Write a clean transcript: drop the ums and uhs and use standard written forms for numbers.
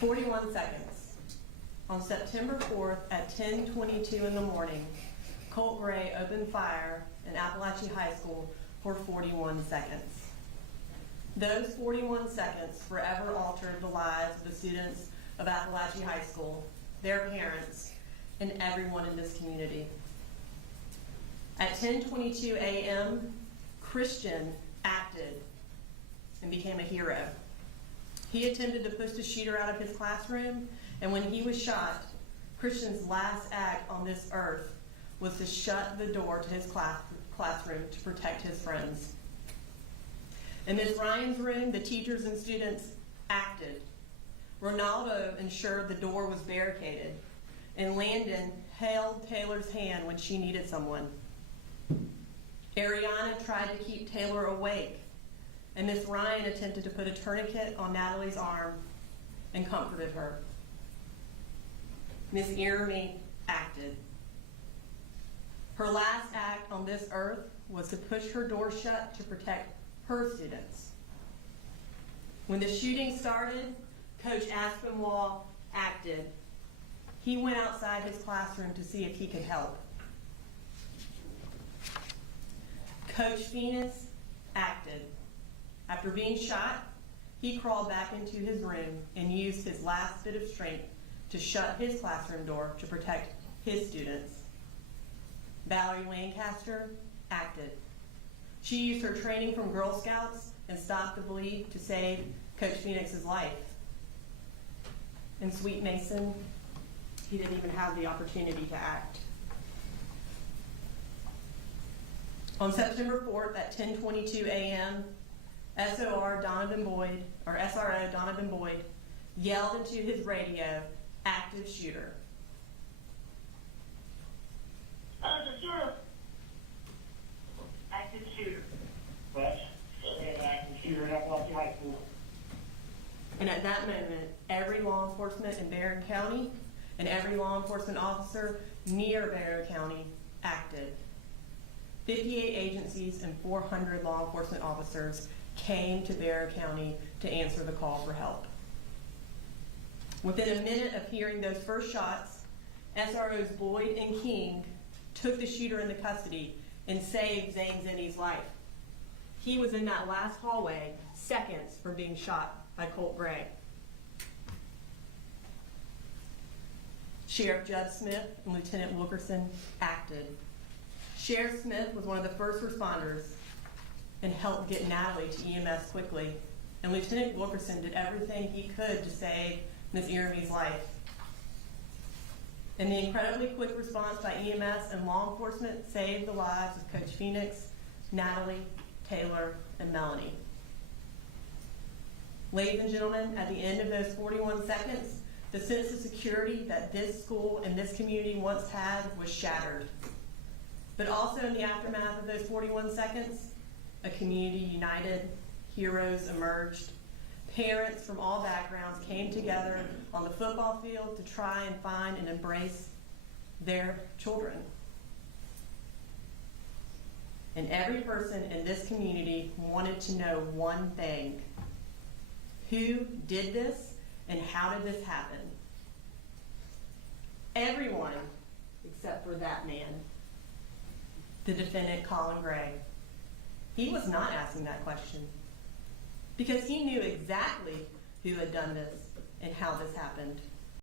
41 seconds. On September 4th at 10:22 in the morning, Colt Gray opened fire in Apalachee High School for 41 seconds. Those 41 seconds forever altered the lives of the students of Apalachee High School, their parents, and everyone in this community. At 10:22 a.m., Christian acted and became a hero. He attempted to push the shooter out of his classroom, and when he was shot, Christian's last act on this earth was to shut the door to his classroom to protect his friends. In Ms. Ryan's room, the teachers and students acted. Ronaldo ensured the door was barricaded, and Landon held Taylor's hand when she needed someone. Ariana tried to keep Taylor awake, and Ms. Ryan attempted to put a tourniquet on Natalie's arm and comforted her. Ms. Irmy acted. Her last act on this earth was to push her door shut to protect her students. When the shooting started, Coach Aspinwall acted. He went outside his classroom to see if he could help. Coach Phoenix acted. After being shot, he crawled back into his room and used his last bit of strength to shut his classroom door to protect his students. Valerie Lancaster acted. She used her training from Girl Scouts and stopped the bleed to save Coach Phoenix's life. And Sweet Mason, he didn't even have the opportunity to act. On September 4th at 10:22 a.m., SRO Donovan Boyd yelled into his radio, "Active shooter." Active shooter. Active shooter. What? Active shooter at Apalachee High School. And at that moment, every law enforcement in Barron County and every law enforcement officer near Barron County acted. 58 agencies and 400 law enforcement officers came to Barron County to answer the call for help. Within a minute of hearing those first shots, SROs Boyd and King took the shooter into custody and saved Zane Zinni's life. He was in that last hallway seconds from being shot by Colt Gray. Sheriff Judd Smith and Lieutenant Wilkerson acted. Sheriff Smith was one of the first responders and helped get Natalie to EMS quickly, and Lieutenant Wilkerson did everything he could to save Ms. Irmy's life. And the incredibly quick response by EMS and law enforcement saved the lives of Coach Phoenix, Natalie, Taylor, and Melanie. Ladies and gentlemen, at the end of those 41 seconds, the sense of security that this school and this community once had was shattered. But also in the aftermath of those 41 seconds, a community united, heroes emerged. Parents from all backgrounds came together on the football field to try and find and embrace their children. And every person in this community wanted to know one thing: who did this and how did this happen? Everyone except for that man, the defendant, Colin Gray. He was not asking that question because he knew exactly who had done this and how this happened.